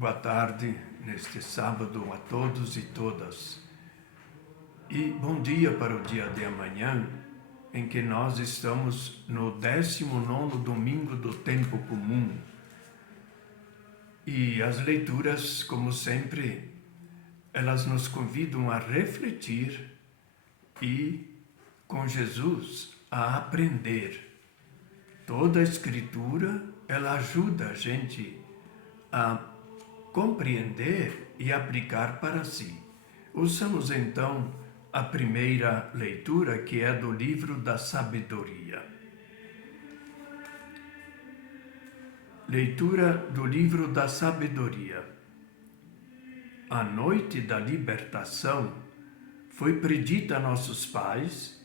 Boa tarde, neste sábado a todos e todas. E bom dia para o dia de amanhã, em que nós estamos no 19º domingo do tempo comum. E as leituras, como sempre, elas nos convidam a refletir e, com Jesus, a aprender. Toda a Escritura, ela ajuda a gente a compreender e aplicar para si. Ouçamos então a primeira leitura, que é do livro da sabedoria. Leitura do livro da sabedoria. A noite da libertação foi predita a nossos pais,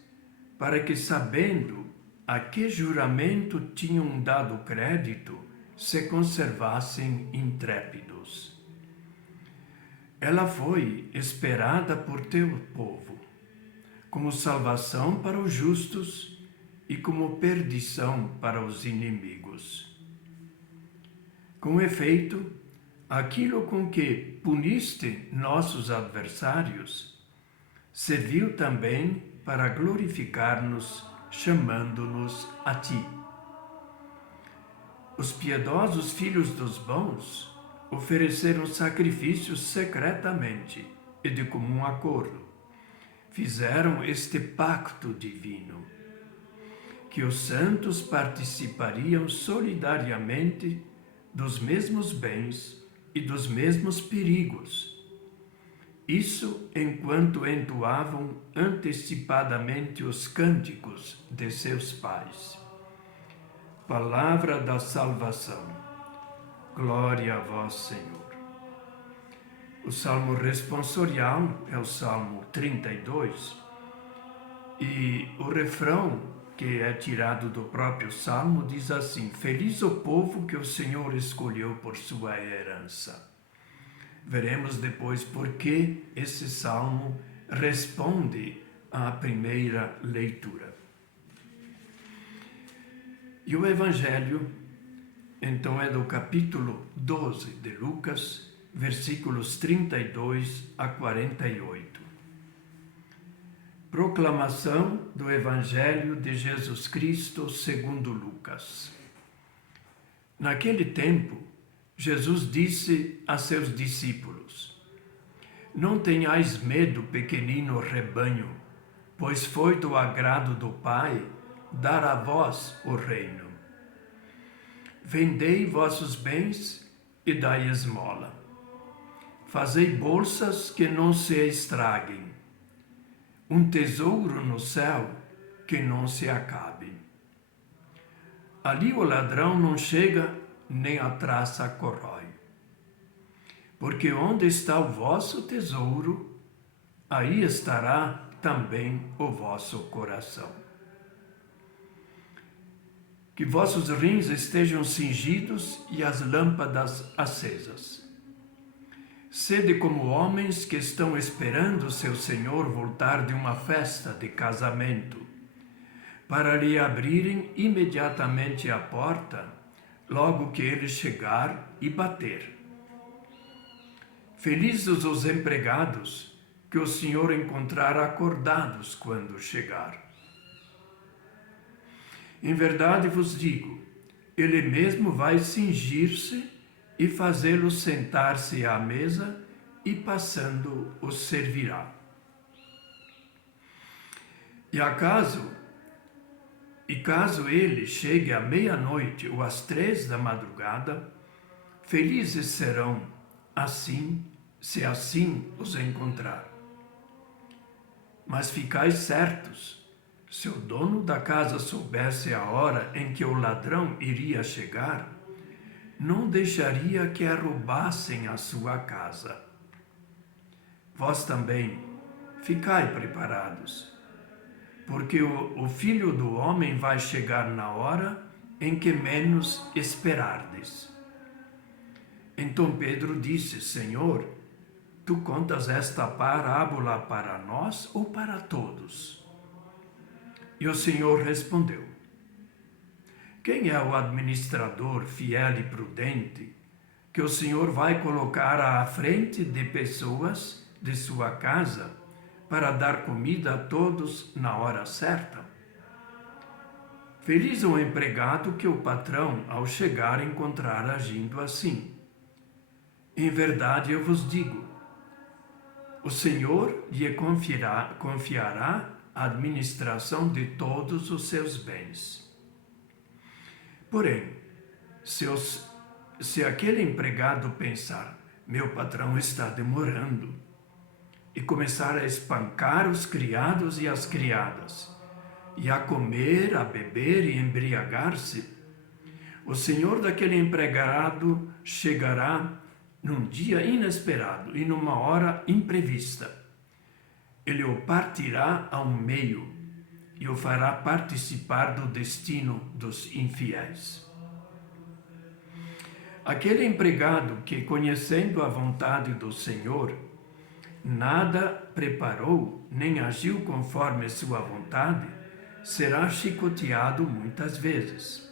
para que, sabendo a que juramento tinham dado crédito, se conservassem intrépidos. Ela foi esperada por teu povo, como salvação para os justos e como perdição para os inimigos. Com efeito, aquilo com que puniste nossos adversários, serviu também para glorificar-nos, chamando-nos a ti. Os piedosos filhos dos bons ofereceram sacrifícios secretamente e de comum acordo. Fizeram este pacto divino, que os santos participariam solidariamente dos mesmos bens e dos mesmos perigos. Isso enquanto entoavam antecipadamente os cânticos de seus pais. Palavra da salvação. Glória a vós, Senhor. O salmo responsorial é o Salmo 32 e o refrão, que é tirado do próprio salmo, diz assim: Feliz o povo que o Senhor escolheu por sua herança. Veremos depois por que esse salmo responde à primeira leitura. E o Evangelho, então, é do capítulo 12 de Lucas, versículos 32 a 48. Proclamação do Evangelho de Jesus Cristo segundo Lucas. Naquele tempo, Jesus disse a seus discípulos: Não tenhais medo, pequenino rebanho, pois foi do agrado do Pai dar a vós o reino. Vendei vossos bens e dai esmola. Fazei bolsas que não se estraguem, um tesouro no céu que não se acabe. Ali o ladrão não chega, nem a traça corrói. Porque onde está o vosso tesouro, aí estará também o vosso coração. Que vossos rins estejam cingidos e as lâmpadas acesas. Sede como homens que estão esperando seu Senhor voltar de uma festa de casamento, para lhe abrirem imediatamente a porta, logo que ele chegar e bater. Felizes os empregados que o Senhor encontrar acordados quando chegar. Em verdade vos digo, ele mesmo vai cingir-se e fazê-los sentar-se à mesa e passando os servirá. E caso ele chegue à meia-noite ou às 3 da madrugada, felizes serão assim, se assim os encontrar. Mas ficais certos, se o dono da casa soubesse a hora em que o ladrão iria chegar, não deixaria que a roubassem a sua casa. Vós também ficai preparados, porque o Filho do Homem vai chegar na hora em que menos esperardes. Então Pedro disse: Senhor, tu contas esta parábola para nós ou para todos? E o Senhor respondeu: Quem é o administrador fiel e prudente, que o Senhor vai colocar à frente de pessoas de sua casa para dar comida a todos na hora certa? Feliz o empregado que o patrão, ao chegar, encontrar agindo assim. Em verdade eu vos digo, o Senhor lhe confiará a administração de todos os seus bens. Porém, se aquele empregado pensar, meu patrão está demorando, e começar a espancar os criados e as criadas, e a comer, a beber e embriagar-se, o senhor daquele empregado chegará num dia inesperado e numa hora imprevista. Ele o partirá ao meio e o fará participar do destino dos infiéis. Aquele empregado que, conhecendo a vontade do Senhor, nada preparou nem agiu conforme sua vontade, será chicoteado muitas vezes.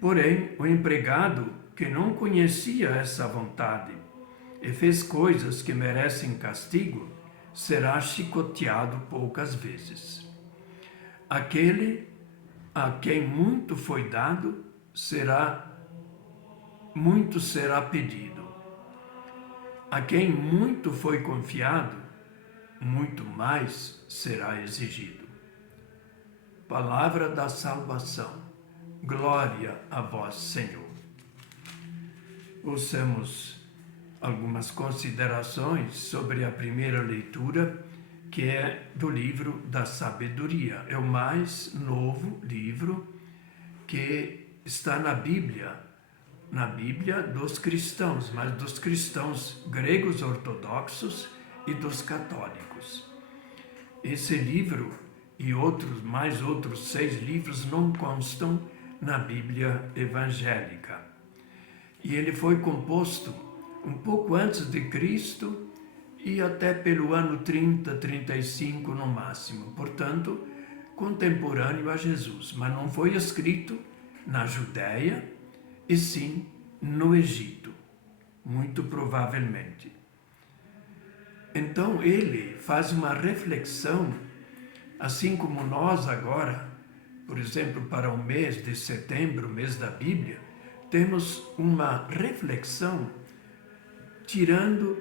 Porém, o empregado que não conhecia essa vontade e fez coisas que merecem castigo, será chicoteado poucas vezes. Aquele a quem muito foi dado, muito será pedido. A quem muito foi confiado, muito mais será exigido. Palavra da salvação. Glória a vós, Senhor. Ouçamos algumas considerações sobre a primeira leitura, que é do livro da sabedoria. É o mais novo livro que está na Bíblia dos cristãos, mas dos cristãos gregos ortodoxos e dos católicos. Esse livro e mais outros 6 livros não constam na Bíblia evangélica. E ele foi composto um pouco antes de Cristo e até pelo ano 30, 35 no máximo. Portanto, contemporâneo a Jesus, mas não foi escrito na Judéia, e sim no Egito, muito provavelmente. Então ele faz uma reflexão, assim como nós agora, por exemplo, para o mês de setembro, mês da Bíblia, temos uma reflexão tirando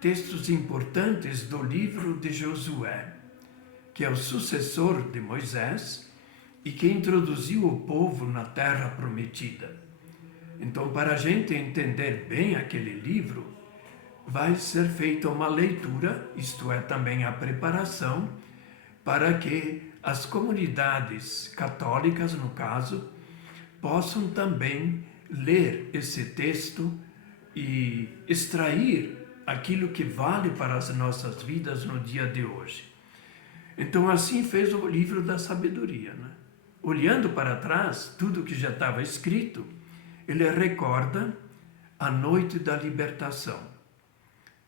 textos importantes do livro de Josué, que é o sucessor de Moisés e que introduziu o povo na terra prometida. Então, para a gente entender bem aquele livro, vai ser feita uma leitura, isto é, também a preparação, para que as comunidades católicas, no caso, possam também ler esse texto e extrair aquilo que vale para as nossas vidas no dia de hoje. Então, assim fez o livro da sabedoria, né? Olhando para trás, tudo que já estava escrito, ele recorda a noite da libertação.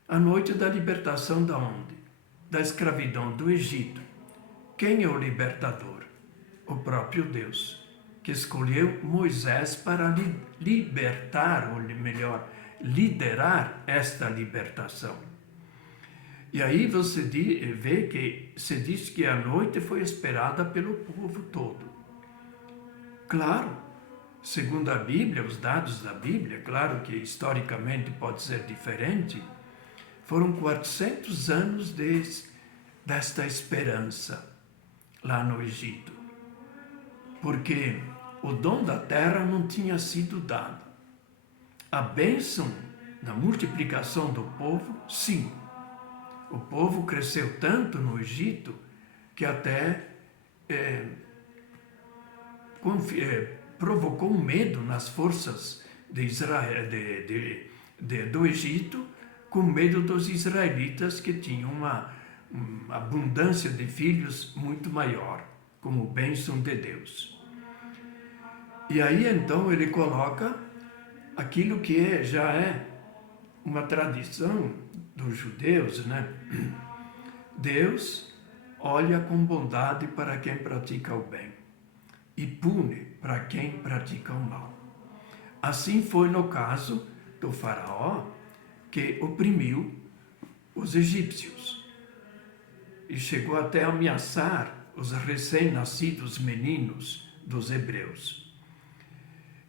A noite da libertação da onde? Da escravidão do Egito. Quem é o libertador? O próprio Deus, que escolheu Moisés para libertar, ou melhor, liderar esta libertação. E aí você vê que se diz que a noite foi esperada pelo povo todo. Claro, segundo a Bíblia, os dados da Bíblia, claro que historicamente pode ser diferente, foram 400 anos desta esperança lá no Egito. Porque o dom da terra não tinha sido dado. A bênção da multiplicação do povo, sim. O povo cresceu tanto no Egito que até provocou medo nas forças de Israel, do Egito, com medo dos israelitas que tinham uma abundância de filhos muito maior, como bênção de Deus. E aí então ele coloca aquilo que já é uma tradição dos judeus, né? Deus olha com bondade para quem pratica o bem e pune para quem pratica o mal. Assim foi no caso do faraó, que oprimiu os egípcios e chegou até a ameaçar os recém-nascidos meninos dos hebreus.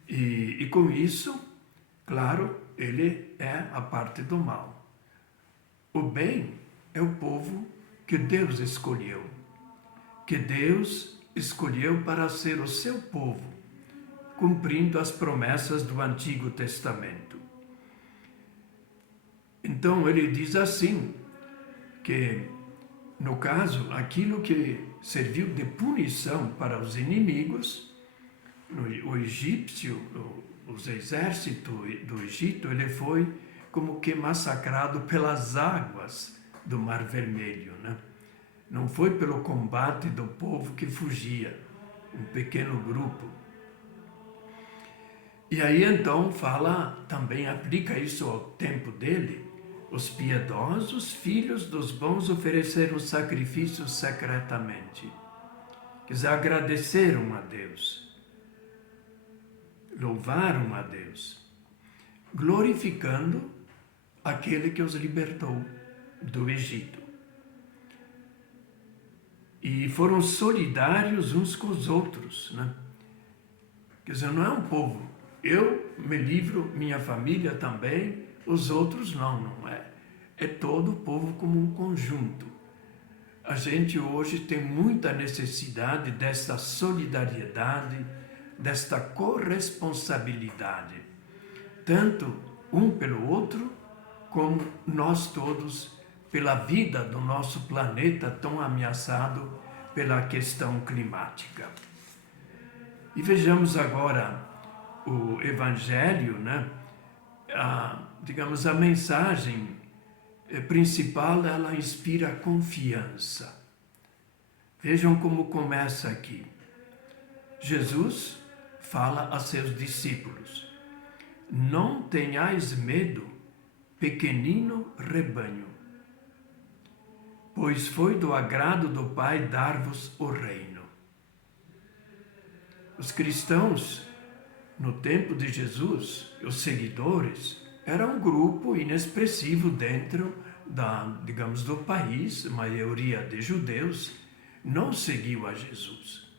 E com isso, claro, ele é a parte do mal. O bem é o povo que Deus escolheu, para ser o seu povo, cumprindo as promessas do Antigo Testamento. Então ele diz assim, que no caso, aquilo que serviu de punição para os inimigos, o egípcio, os exércitos do Egito, ele foi como que massacrado pelas águas do Mar Vermelho, né? Não foi pelo combate do povo que fugia, um pequeno grupo. E aí então fala, também aplica isso ao tempo dele, os piedosos filhos dos bons ofereceram sacrifícios secretamente. Quer dizer, agradeceram a Deus, louvaram a Deus, glorificando aquele que os libertou do Egito. E foram solidários uns com os outros, né? Quer dizer, não é um povo, eu me livro, minha família também, os outros não é. É todo o povo como um conjunto. A gente hoje tem muita necessidade desta solidariedade, desta corresponsabilidade, tanto um pelo outro, como nós todos pela vida do nosso planeta tão ameaçado pela questão climática. E vejamos agora o Evangelho, né? Digamos, a mensagem principal, ela inspira confiança. Vejam como começa aqui. Jesus fala a seus discípulos: não tenhais medo, pequenino rebanho, pois foi do agrado do Pai dar-vos o reino. Os cristãos, no tempo de Jesus, os seguidores, era um grupo inexpressivo dentro digamos, do país. A maioria de judeus não seguiu a Jesus.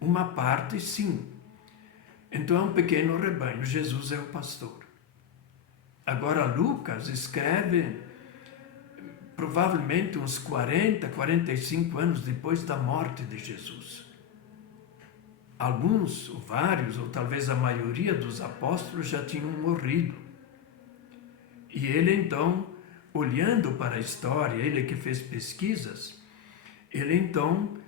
Uma parte, sim. Então é um pequeno rebanho. Jesus é o pastor. Agora Lucas escreve provavelmente uns 40, 45 anos depois da morte de Jesus. Alguns, ou vários, ou talvez a maioria dos apóstolos já tinham morrido. E ele então, olhando para a história, ele que fez pesquisas, ele então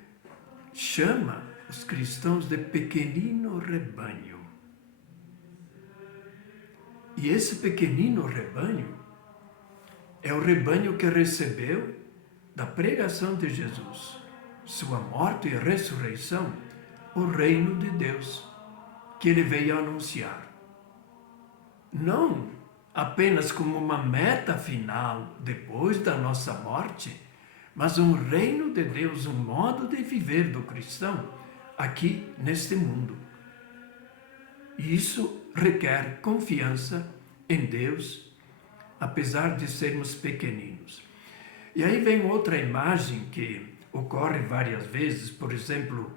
chama os cristãos de pequenino rebanho. E esse pequenino rebanho é o rebanho que recebeu da pregação de Jesus, sua morte e ressurreição, o reino de Deus, que ele veio anunciar. Não apenas como uma meta final depois da nossa morte, mas um reino de Deus, um modo de viver do cristão aqui neste mundo. E isso requer confiança em Deus, apesar de sermos pequeninos. E aí vem outra imagem que ocorre várias vezes, por exemplo,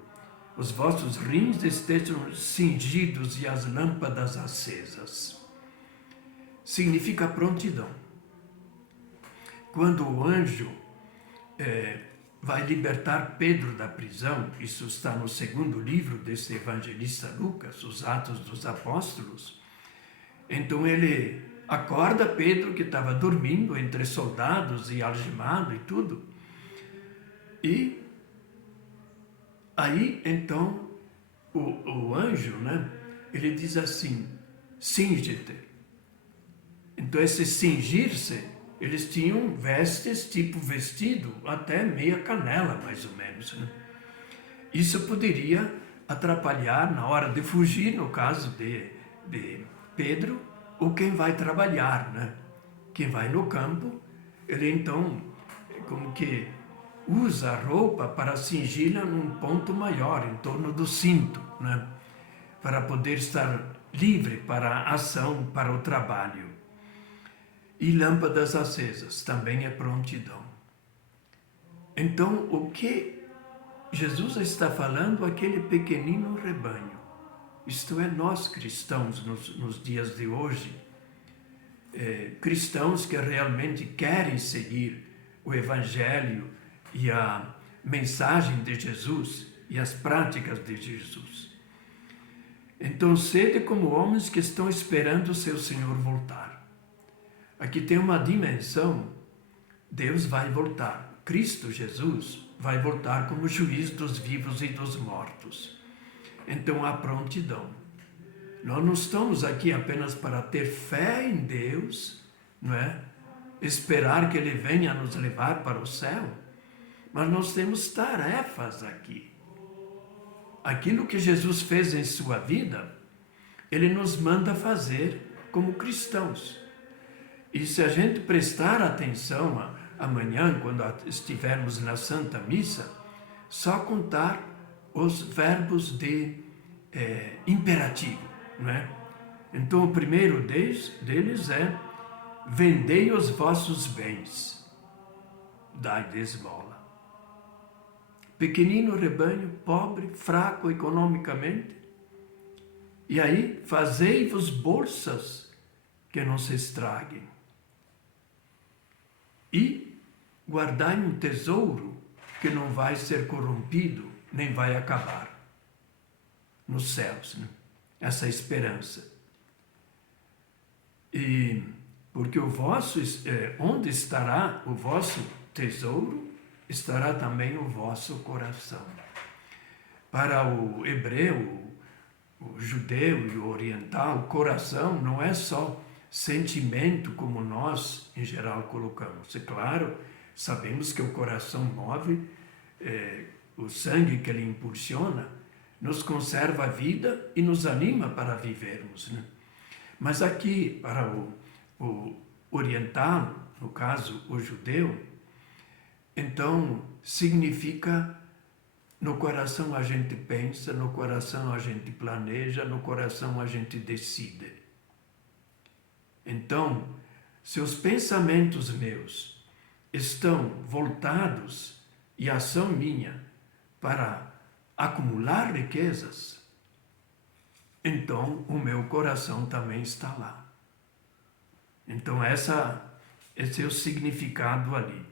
os vossos rins estejam cingidos e as lâmpadas acesas. Significa prontidão. Quando o anjo vai libertar Pedro da prisão, isso está no segundo livro desse evangelista Lucas, os Atos dos Apóstolos, então ele acorda Pedro, que estava dormindo entre soldados e algemado e tudo, e aí então o anjo, né, ele diz assim: cinge-te. Então esse cingir-se, eles tinham vestes tipo vestido até meia canela, mais ou menos, né? Isso poderia atrapalhar na hora de fugir, no caso de Pedro, ou quem vai trabalhar, né? Quem vai no campo, ele então como que usa a roupa para cingir-la num ponto maior, em torno do cinto, né? Para poder estar livre para a ação, para o trabalho. E lâmpadas acesas também é prontidão. Então, o que Jesus está falando àquele pequenino rebanho? Isto é, nós cristãos nos dias de hoje, cristãos que realmente querem seguir o Evangelho e a mensagem de Jesus e as práticas de Jesus. Então, sede como homens que estão esperando o seu Senhor voltar. Aqui tem uma dimensão, Deus vai voltar. Cristo Jesus vai voltar como juiz dos vivos e dos mortos. Então, há prontidão. Nós não estamos aqui apenas para ter fé em Deus, não é? Esperar que Ele venha nos levar para o céu, mas nós temos tarefas aqui. Aquilo que Jesus fez em sua vida, Ele nos manda fazer como cristãos. E se a gente prestar atenção amanhã, quando estivermos na Santa Missa, só contar os verbos de imperativo, não é? Então, o primeiro deles é: vendei os vossos bens, dai de esmola. Pequenino rebanho, pobre, fraco economicamente, e aí fazei-vos bolsas que não se estraguem. E guardai um tesouro que não vai ser corrompido, nem vai acabar. Nos céus, né? Essa esperança. E porque o vosso, onde estará o vosso tesouro, estará também o vosso coração. Para o hebreu, o judeu e o oriental, o coração não é só sentimento como nós, em geral, colocamos. É claro, sabemos que o coração move, o sangue que ele impulsiona, nos conserva a vida e nos anima para vivermos, né? Mas aqui, para o oriental, no caso, o judeu, então significa: no coração a gente pensa, no coração a gente planeja, no coração a gente decide. Então, se os pensamentos meus estão voltados, e a ação minha, para acumular riquezas, então o meu coração também está lá. Então esse é o significado ali.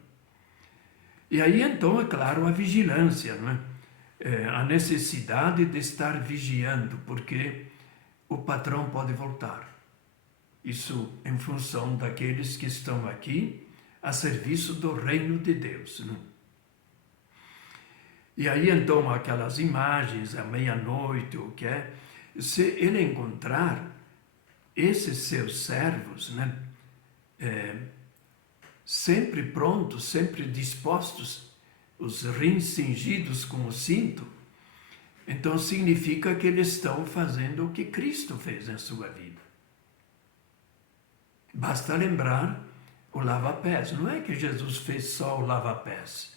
E aí então, é claro, a vigilância, não é? A necessidade de estar vigiando, porque o patrão pode voltar. Isso em função daqueles que estão aqui a serviço do reino de Deus, não é? E aí então aquelas imagens, à meia-noite, o que é, se ele encontrar esses seus servos, né, sempre prontos, sempre dispostos, os rins cingidos com o cinto, então significa que eles estão fazendo o que Cristo fez em sua vida. Basta lembrar o lava-pés. Não é que Jesus fez só o lava-pés.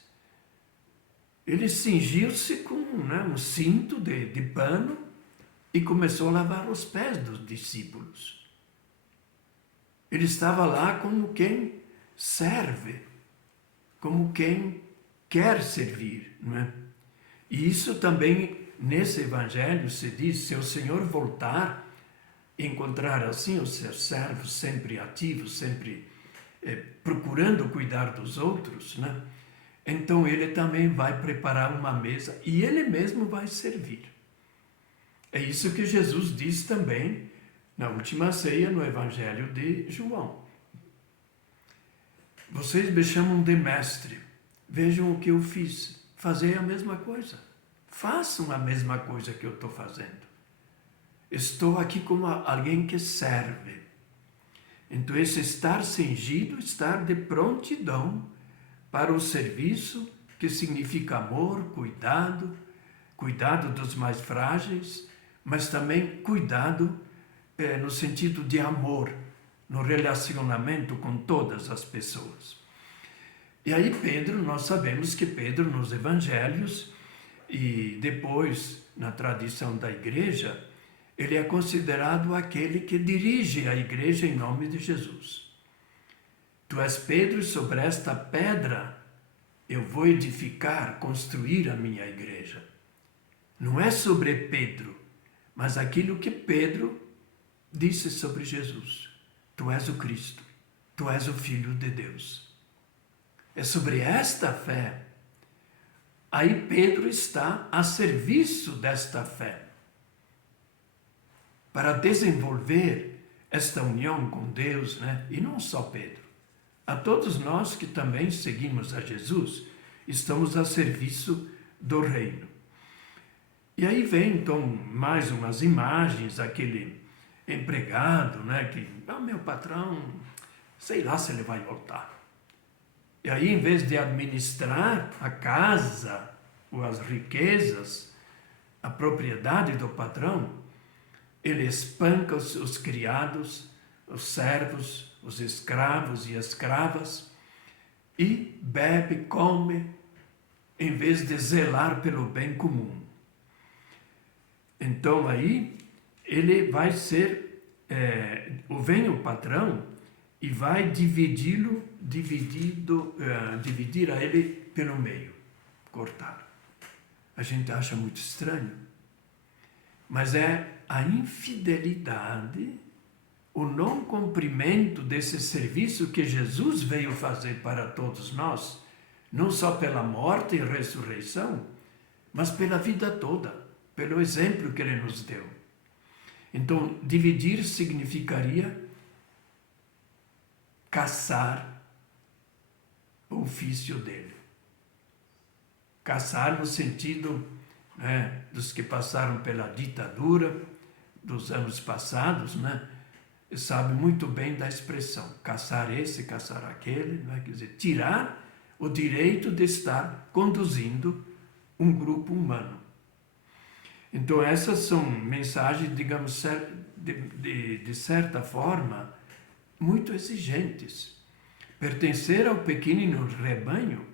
Ele cingiu-se com um cinto de pano e começou a lavar os pés dos discípulos. Ele estava lá como quem serve, como quem quer servir, não é? E isso também, nesse evangelho, se diz: se o Senhor voltar e encontrar assim os seus servos sempre ativos, sempre procurando cuidar dos outros, né? Então ele também vai preparar uma mesa e ele mesmo vai servir. É isso que Jesus diz também na última ceia, no Evangelho de João. Vocês me chamam de mestre, vejam o que eu fiz, fazei a mesma coisa, façam a mesma coisa que eu estou fazendo. Estou aqui como alguém que serve. Então esse estar cingido, estar de prontidão para o serviço, que significa amor, cuidado dos mais frágeis, mas também cuidado no sentido de amor, no relacionamento com todas as pessoas. E aí Pedro, nós sabemos que Pedro nos evangelhos e depois na tradição da igreja, ele é considerado aquele que dirige a igreja em nome de Jesus. Tu és Pedro, e sobre esta pedra eu vou edificar, construir a minha igreja. Não é sobre Pedro, mas aquilo que Pedro disse sobre Jesus. Tu és o Cristo, tu és o Filho de Deus. É sobre esta fé. Aí Pedro está a serviço desta fé, para desenvolver esta união com Deus, né? E não só Pedro. A todos nós que também seguimos a Jesus, estamos a serviço do reino. E aí vem então mais umas imagens, aquele empregado, né? Que, meu patrão, sei lá se ele vai voltar. E aí, em vez de administrar a casa, ou as riquezas, a propriedade do patrão, ele espanca os criados, os servos, os escravos e escravas, e bebe, come, em vez de zelar pelo bem comum. Então aí, ele vai ser, vem o patrão e vai dividir a ele pelo meio, cortar. A gente acha muito estranho, mas é a infidelidade, o não cumprimento desse serviço que Jesus veio fazer para todos nós, não só pela morte e ressurreição, mas pela vida toda, pelo exemplo que ele nos deu. Então, dividir significaria caçar o ofício dele. Caçar no sentido, né, dos que passaram pela ditadura dos anos passados, né, sabe muito bem da expressão, caçar esse, caçar aquele, né, quer dizer, tirar o direito de estar conduzindo um grupo humano. Então essas são mensagens, digamos, de certa forma, muito exigentes. Pertencer ao pequenino rebanho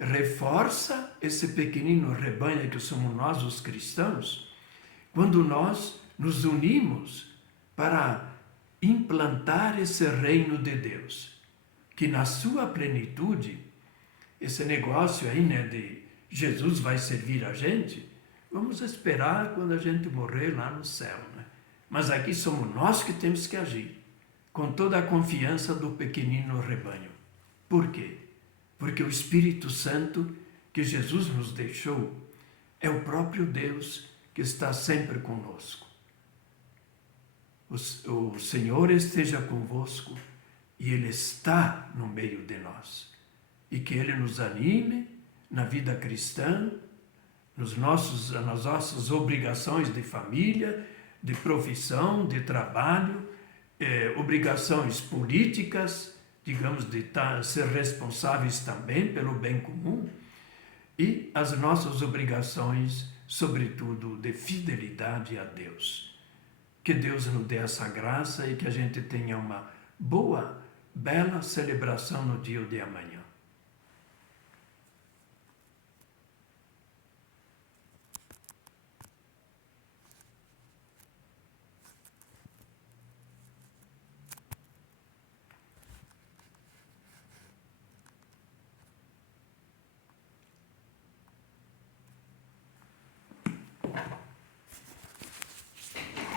reforça esse pequenino rebanho que somos nós, os cristãos, quando nós nos unimos para implantar esse reino de Deus, que na sua plenitude, esse negócio aí, né, de Jesus vai servir a gente, vamos esperar quando a gente morrer lá no céu, né? Mas aqui somos nós que temos que agir, com toda a confiança do pequenino rebanho. Por quê? Porque o Espírito Santo que Jesus nos deixou é o próprio Deus que está sempre conosco. O Senhor esteja convosco e Ele está no meio de nós. E que Ele nos anime na vida cristã, nas nossas obrigações de família, de profissão, de trabalho, obrigações políticas, digamos, de ser responsáveis também pelo bem comum, e as nossas obrigações, sobretudo, de fidelidade a Deus. Que Deus nos dê essa graça e que a gente tenha uma boa, bela celebração no dia de amanhã.